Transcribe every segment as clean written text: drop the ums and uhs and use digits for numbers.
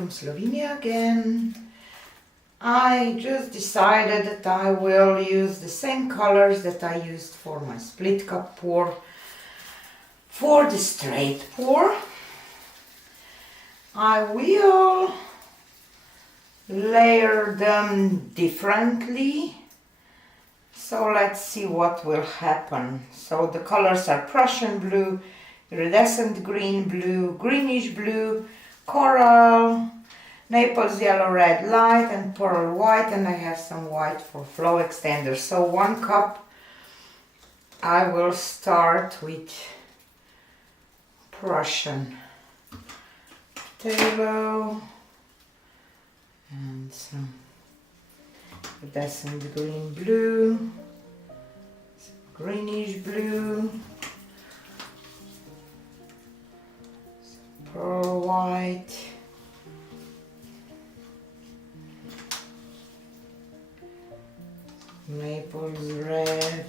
from Slovenia again. I just decided that I will use the same colors that I used for my split cup pour for the straight pour. I will layer them differently. So let's see what will happen. So the colors are Prussian blue, iridescent green blue, greenish blue, coral, Naples yellow, red light, and pearl white, and I have some white for flow extenders. So 1 cup, I will start with Prussian phthalo and some iridescent green blue, some greenish blue, some pearl white, Naples red,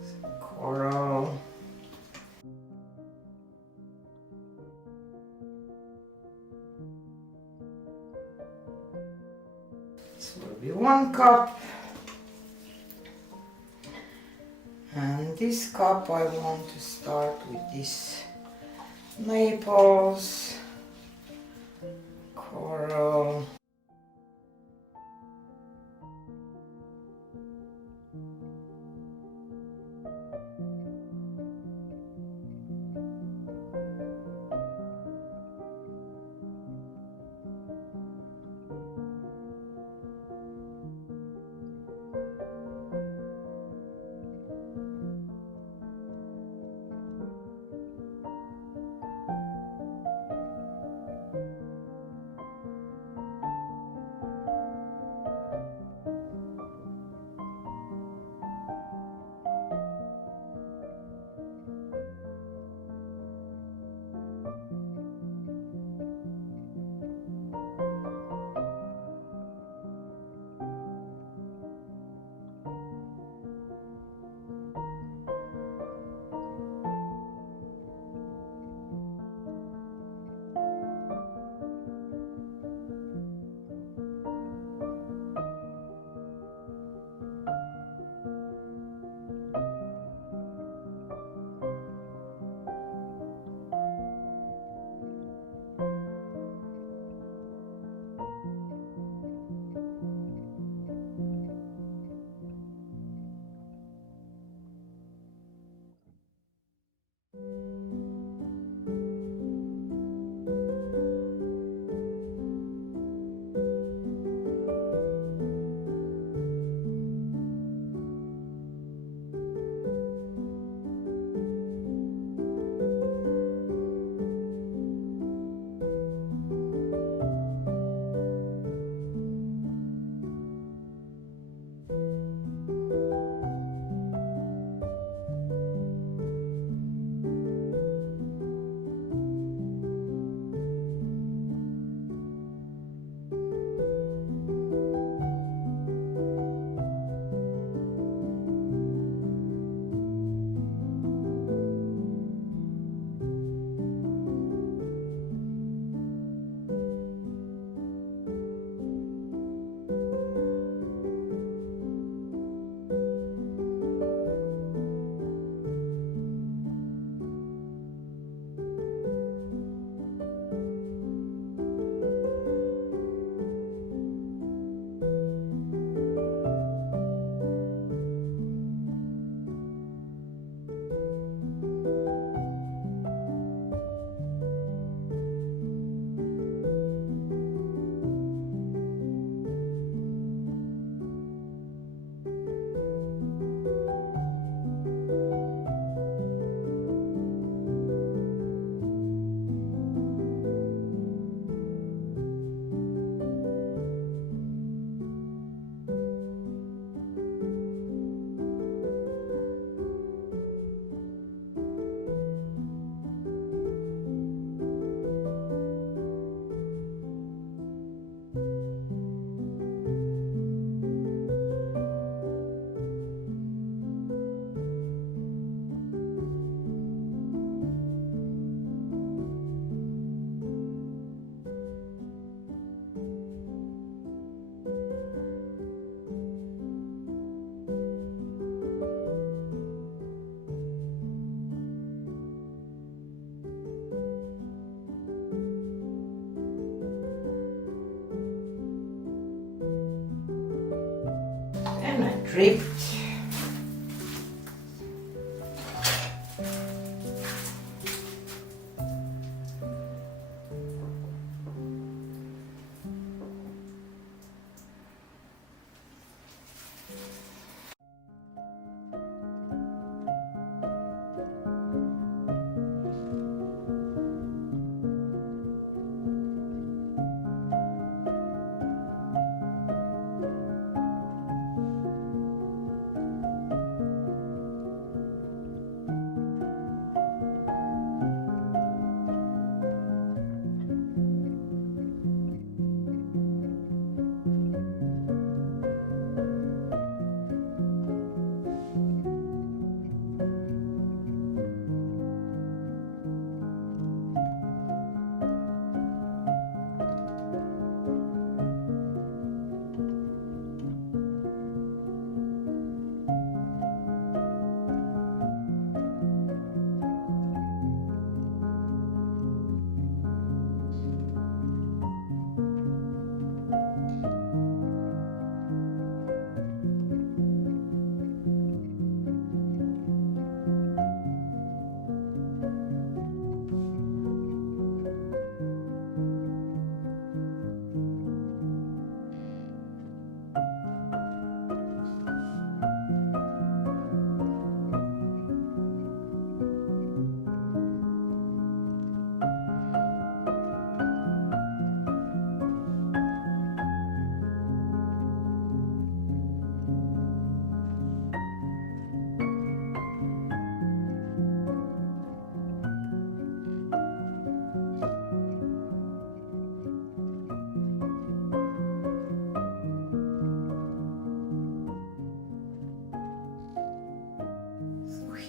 some coral, this will be 1 cup, and this cup I want to start with this Naples, coral, script.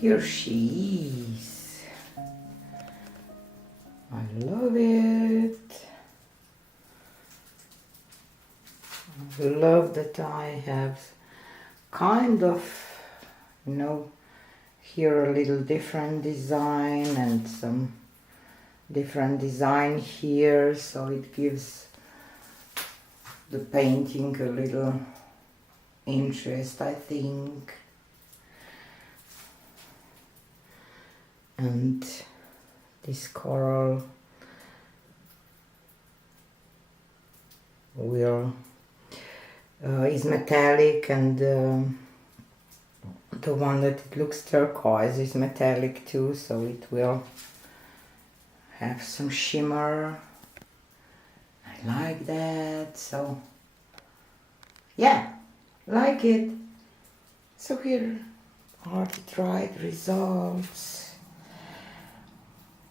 Here she is. I love it. I love that I have kind of, here a little different design and some different design here, so it gives the painting a little interest, I think. And this coral is metallic, and the one that it looks turquoise is metallic too, so it will have some shimmer. I like that, so yeah, like it. So here are the dried results.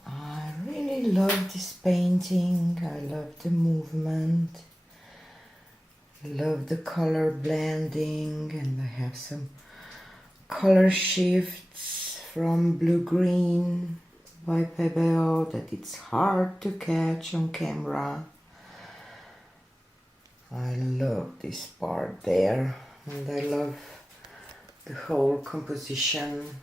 I really love this painting. I love the movement. I love the color blending, and I have some color shifts from blue-green by Pebeo that it's hard to catch on camera. I love this part there, and I love the whole composition.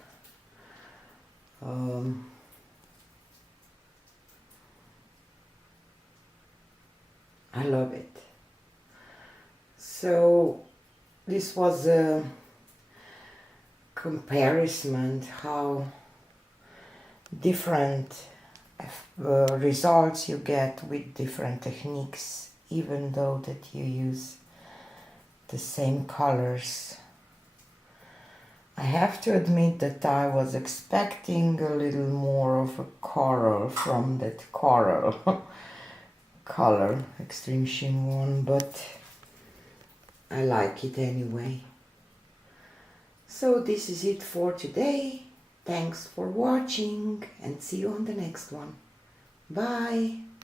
I love it. So this was a comparison how different results you get with different techniques, even though that you use the same colors. I have to admit that I was expecting a little more of a coral from that coral color, Extreme Sheen one, but I like it anyway. So this is it for today. Thanks for watching, and see you on the next one. Bye!